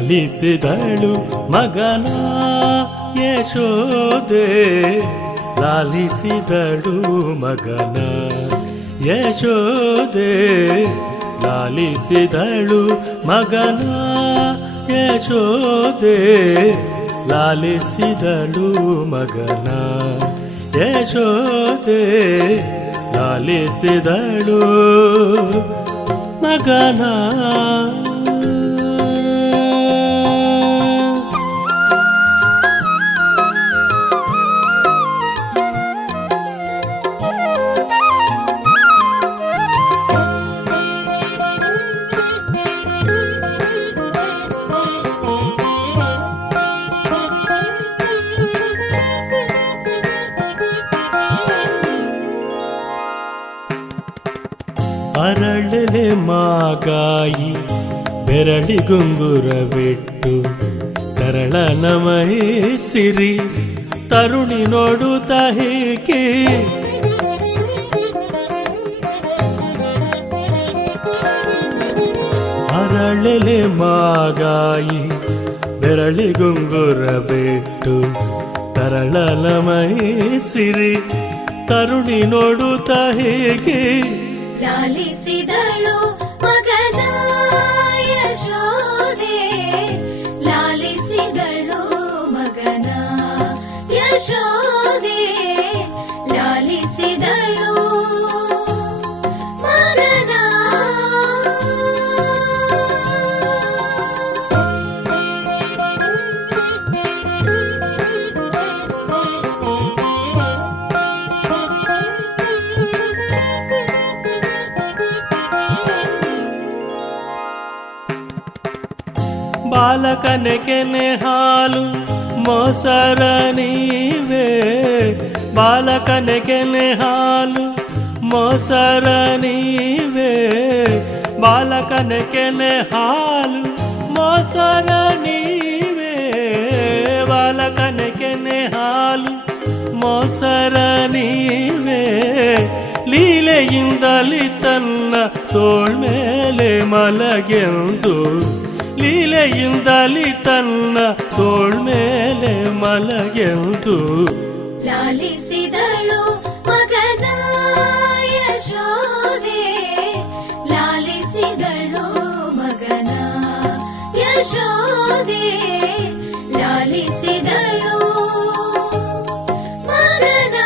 ಲಾಲಿಸಿದಳು ಮಗನ ಯಶೋದೆ, ಲಾಲಿಸಿದಳು ಮಗನ ಯಶೋದೆ, ಲಾಲಿಸಿದಳು ಮಗನ ಯಶೋದೆ, ಲಾಲಿಸಿದಳು ಮಗನ ಯಶೋದೆ, ಲಾಲಿಸಿದಳು ಮಗನ. ಅರಳಲೆ ಮಾಗಾಯಿ ಬೆರಳಿಗುಂಗುರವಿಟ್ಟು ತರಳನ ಮೈಸಿರಿ ತರುಣಿ ನೋಡುತ್ತ ಹೀಗೆ, ಅರಳಲೆ ಮಾಗಾಯಿ ಬೆರಳಿಗುಂಗುರವಿಟ್ಟು ತರಳನ ಮೈಸಿರಿ ತರುಣಿ ನೋಡುತ್ತ ಹೀಗೆ, ಲಾಲಿಸಿದಳು ಮಗನ ಯಶೋದೆ, ಲಾಲಿಸಿದಳು ಮಗನ ಯಶೋದೆ, ಲಾಲಿಸಿದಳು ಮಗನ. ಬಾಲಕನ ಕೆನೆ ಹಾಲು ಮೊಸರ ನೀವೇ, ಬಾಲಕನ ಕೆನೆ ಹಾಲು ಮೊಸರ ನೀವೇ, ಬಾಲಕನ ಕೆನೆ ಹಾಲು ಮೊಸರ ನೀವೇ, ಬಾಲಕನ ಕೆನೆ ಹಾಲು ಮೊಸರ ನೀವೇ, ಲೀಲೆಯಿಂದಲಿ ತನ್ನ ತೋಳ್ಮೇಲೆ ಮಲಗೆಂದು, ಲೀಲೆಯಿಂದಲಿ ತನ್ನ ತೋಳ್ಮೇಲೆ ಮಲಗೆಂದು, ಲಾಲಿಸಿದಳು ಮಗನ ಯಶೋದೆ, ಲಾಲಿಸಿದಳು ಮಗನ ಯಶೋದೆ, ಲಾಲಿಸಿದಳು ಮಗನ.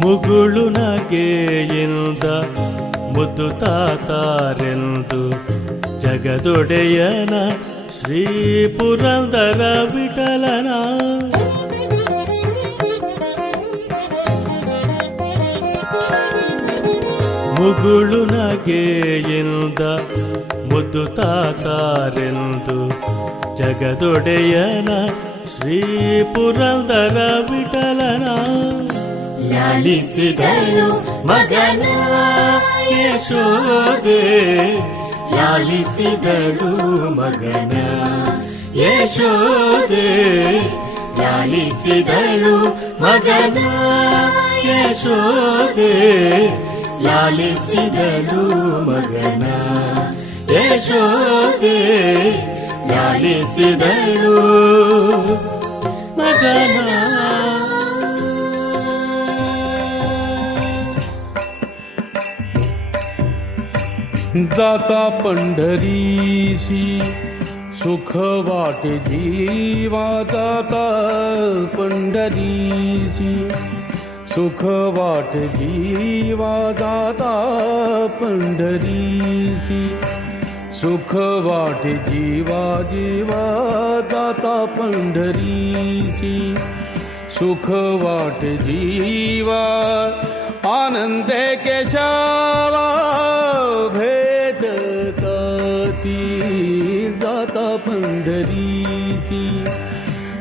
ಮುಗುಳು ನಗೆಯಿಂದ ಮುದ್ದು ತಾತಾರೆಂದು ಜಗದೊಡೆಯನ ಶ್ರೀ ಪುರಂದರ ವಿಠಲನ, ಮುಗುಳು ನಗೆಯಿಂದ ಮುದ್ದು ತಾತಾರೆಂದು ಜಗದೊಡೆಯನ ಶ್ರೀ ಪುರಂದರ ವಿಠಲನ, ಲಾಲಿಸಿದಳು ಮಗನ ಯಶೋದೆ, ಲಾಲಿಸಿದಳು ಮಗನ ಯಶೋದೆ, ಲಾಲಿಸಿದಳು ಮಗನ ಯಶೋದೆ, ಲಾಲಿಸಿದಳು ಮಗನ ಯಶೋದೆ, ಲಾಲಿಸಿದಳು ಮಗನ. जाता पंढरीसी सुख वाटे जीवा, जाता पंढरीसी सुख वाटे जीवा, जाता पंढरीसी सुख वाटे जीवा, जीवा जाता पंढरीसी सुख वाटे जीवा, आनंदे केशवा भेटताची, जाता पंढरीची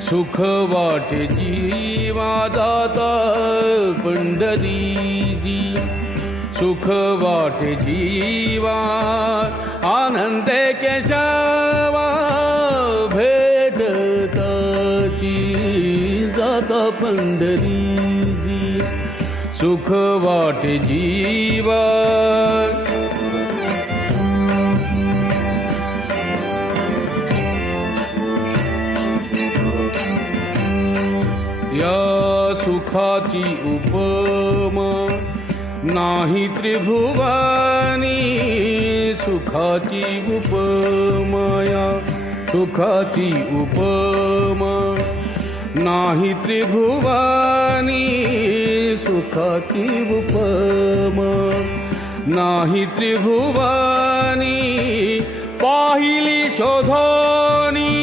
सुख वाटे जीवा दाता पंढरीजी सुख वाटे जीवा आनंदे केशवा भेटताची जाता पंढरीजी सुख वाटे जीवा या सुखाची उपमा नाही त्रिभुवनी सुखाची उपमाया सुखाची उपमा नाही त्रिभुवनी सुखाची उपमा नाही त्रिभुवनी पाहिली शोधोनी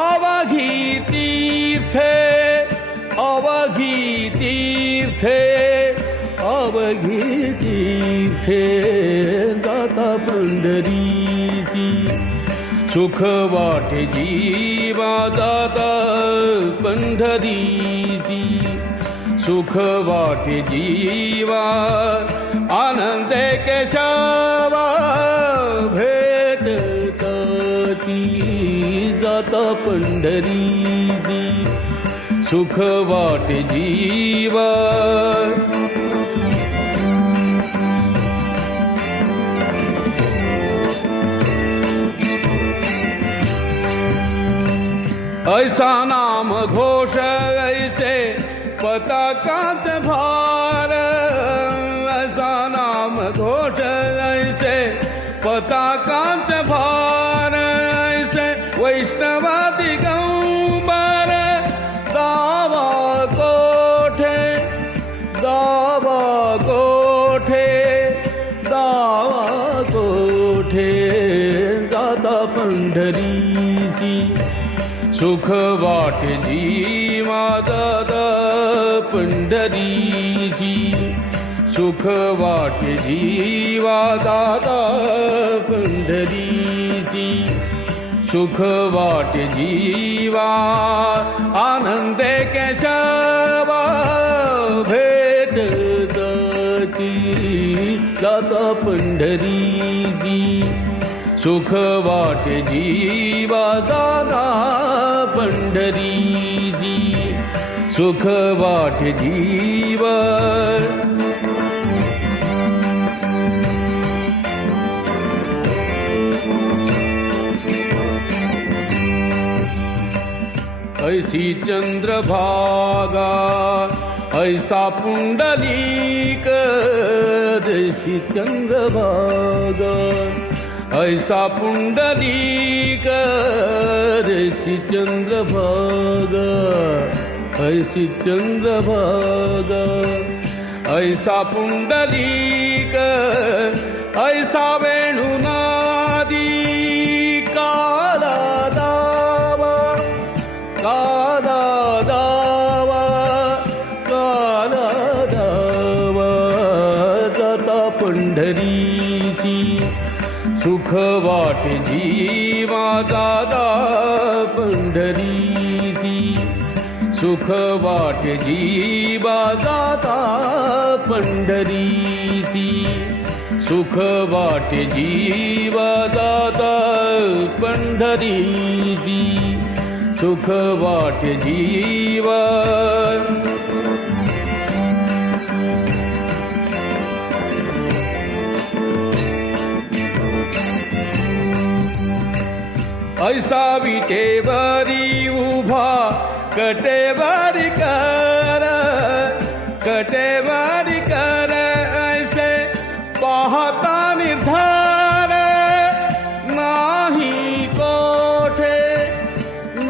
अवघी तीर्थे अवघी तीर्थे अवघी तीर्थे जाता पंढरीची सुख वाटे जीवा जाता पंढरीची सुख वाटे जीवा आनंदे केशवा भेटताची जाता पंढरीची सुख वाटे जीवा ऐसा नाम घोष ऐसे पताकाच भार ऐसा नाम घोष ऐसे पताकाच भार ऐसे वैष्णवादी गंबर दावा कोठे दावा कोठे दावा कोठे दाता पंढरीची सुख वाटे जीवा दाता पंढरीची सुख वाटे जीवा दाता पंढरीची सुख वाटे जीवा आनंदे केशवा भेटताची दाता पंढरीची सुख वाटे जीवा दाता पंढरीची सुख वाटे जीवा ऐसी चंद्रभागा ऐसा पुंडलीक जैसी चंद्रभागा ऐसा पुंडलीक जैसी चंद्रभागा ऐसी चंद्रभागा ऐसा पुंडलीक ऐसा वेणुनादी काला दावा काला दावा काला दावा जाता पंढरीची सुख वाटे जीवा दाता पंढरीची सुख वाटे जीवा दाता पंढरीची सुख वाटे जीवा दाता पंढरीची सुख वाटे जीवा ऐसा विटेवरी उभा कटेवारी कर ऐसे पाहता निर्धार नाही कोठे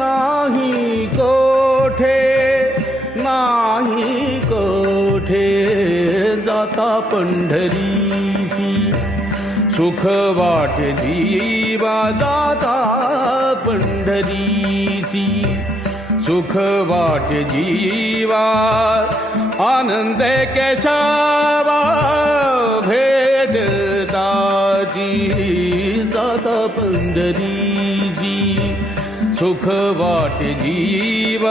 नाही कोठे नाही कोठे जाता पंढरीसी सुख वाटे जीवा जाता पंढरीची सुख वाटे जीवा आनंदे केशवा भेटताची जाता पंढरीची सुख वाटे जीव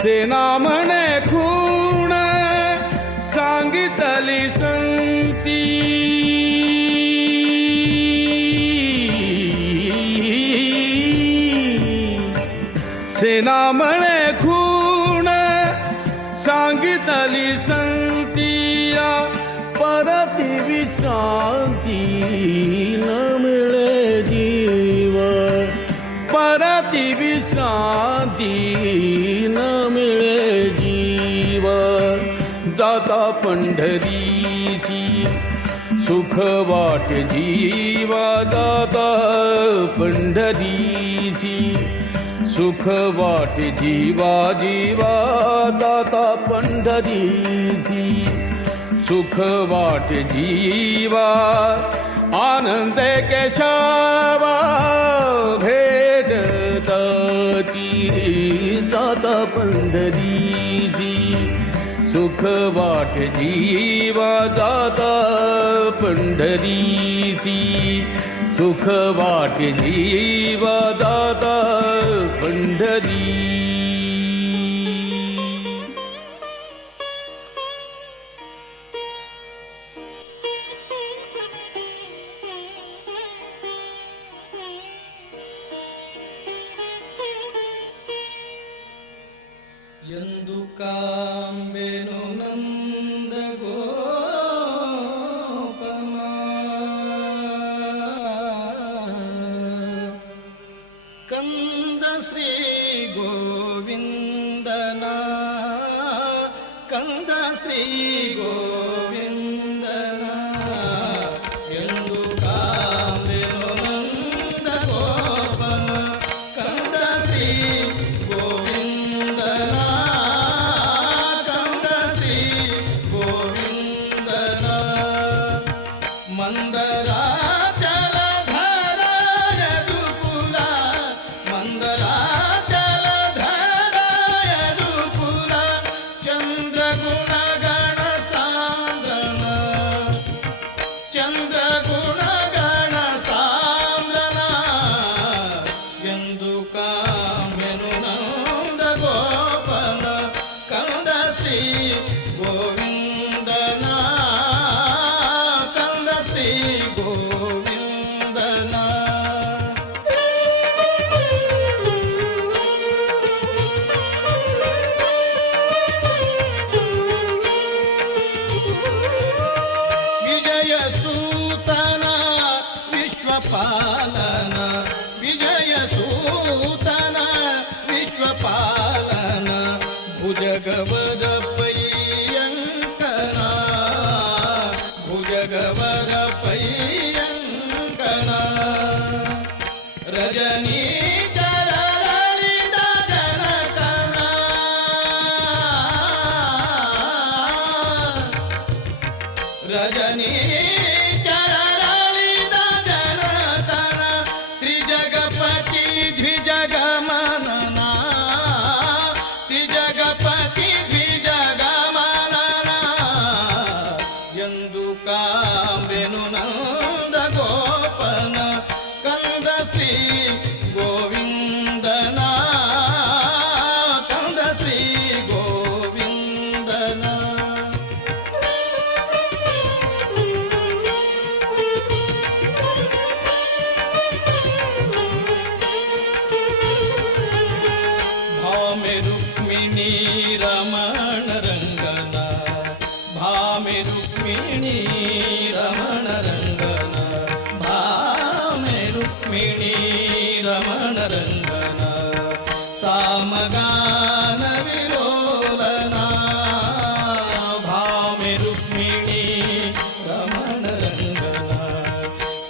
सेना म्हणे खूण सांगितली संती सेना म्हणे खूण सांगितली संतिया परती विश्रांती न मिळे जीव परती विश्रांती न मिळे जीव जाता पंढरीसी सुख वाटे जीवा जाता पंढरीसी सुख वाटे जीवा जीवा दाता पंढरीसी सुख वाटे जीवा आनंद केशवा भेटताती दाता पंढरीसी सुख वाटे जीवा जाता पंढरीसी सुख वाटे जीवा दाता पंढरी ಎಂದು ಕಾಂಬೆನು ನಂದ ಕಂದ ಶ್ರೀ ಗೋವಿಂದನ ಕಂದ ಶ್ರೀ ಗೋವಿಂದನ ಎಂದು ಕಾಂಬೆನು ನಂದ ಗೋಪನ ಕಂದ ಶ್ರೀ ಗೋವಿಂದನ ಕಂದ ಶ್ರೀ ಗೋವಿಂದನ ಮಂದರ ಪಾಲನ ವಿಜಯ ಸೂತನ ವಿಶ್ವಪಾಲನ ಭುಜಗವದ ಪೈಯಂಕನ ಭುಜಗವದ ಪೈಯಂಕನ ರಜನಿ ಚರಳಿದ ಜನಕನ ರಜನಿ ರಮಣ ರಂಗನ ಭಾಮೆ ರುಕ್ಮಿಣಿ ರಮಣ ರಂಗನ ಭಾಮೆ ರುಕ್ಮಿಣಿ ರಮಣ ರಂಗನ ಸಾಮಗಾನ ವಿರೋಲನ ಭಾಮೆ ರುಕ್ಮಿಣಿ ರಮಣ ರಂಗನ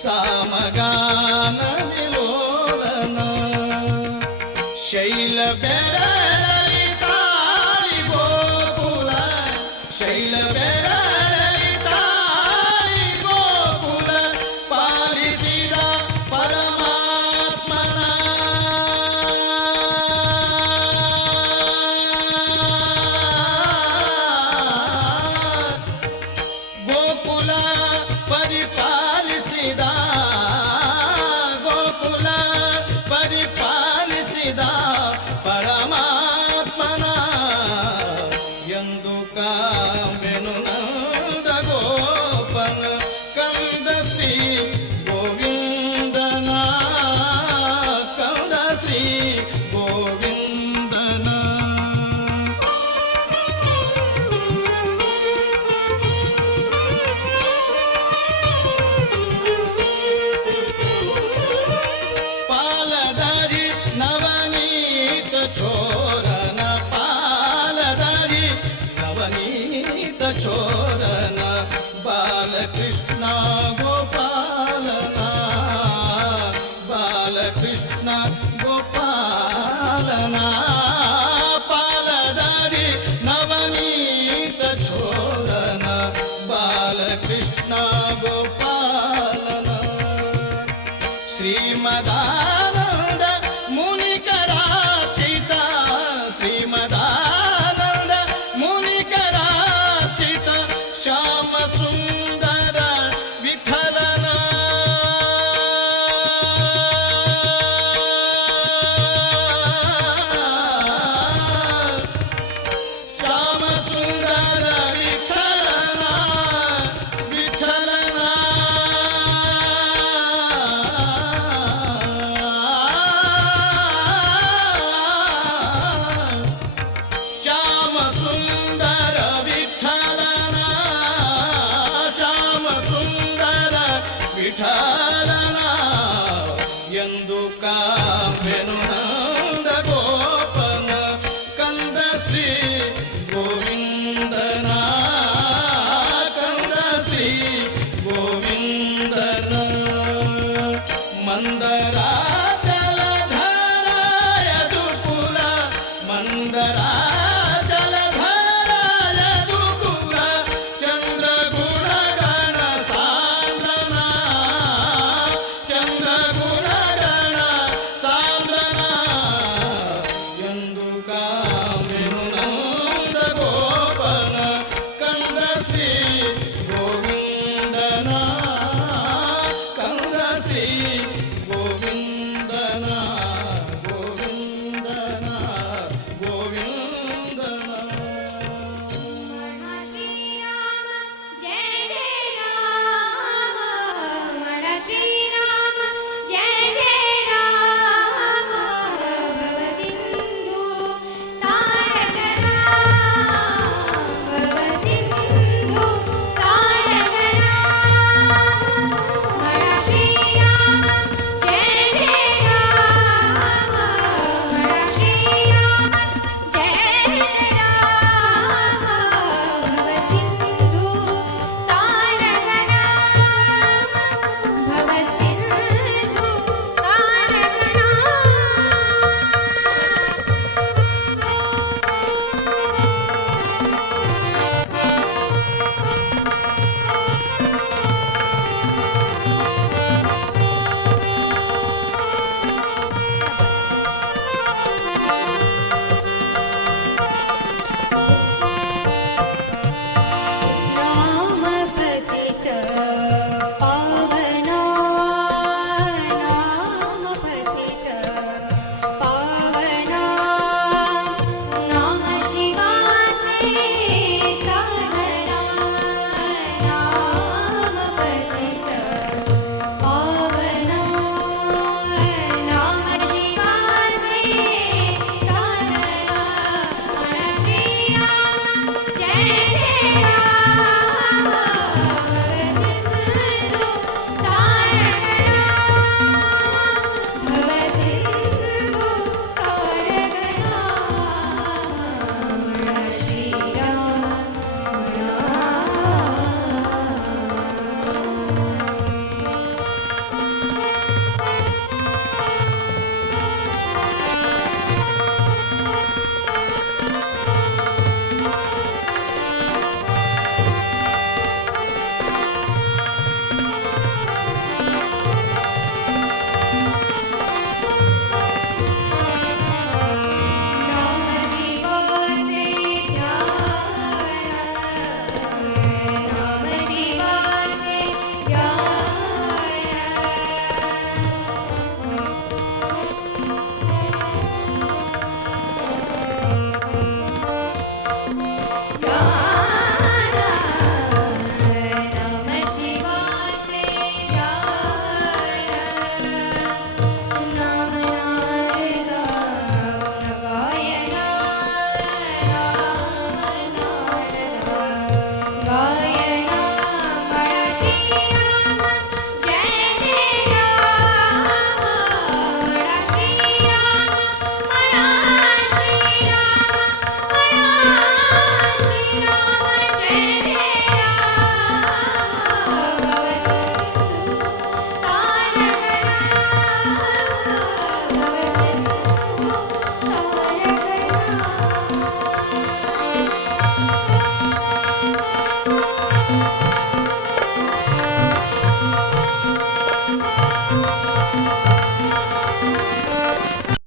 ಸಾಮಗಾನ ವಿರೋಲನ ಶೈಲ ಕಾಮೆನು ನಂದ ಗೋಪನ ಕಂದ ಶ್ರೀ ಗೋವಿಂದನ ಕಂದ ಶ್ರೀ ಗೋವಿಂದನ ಪಾಲದಾರಿ ನವನೀತ ಚೋರನ ಪಾಲದಾರಿ ನವನೀತ ಚೋರನ ಬಾಲಕೃಷ್ಣ ಗೋಪಾಲನ ಬಾಲಕೃಷ್ಣ ಗೋಪಾಲನ ಪಾಲದಾರಿ ನವನೀತ ಚೋರನ ಬಾಲಕೃಷ್ಣ ಗೋಪಾಲನ ಶ್ರೀಮದಾನಂದ ಮುನಿಕರಾಚಿತ ಶ್ರೀಮದಾನಂದ ಮುನಿಕರಾಚಿತ ಶ್ಯಾಮ ಸುಂದರ ವಿಠಲನ ಶ್ಯಾಮ ಸುಂದರ ವಿಠಲನ ವಿಠಲನ ಶ್ಯಾಮ ಸುಂದರ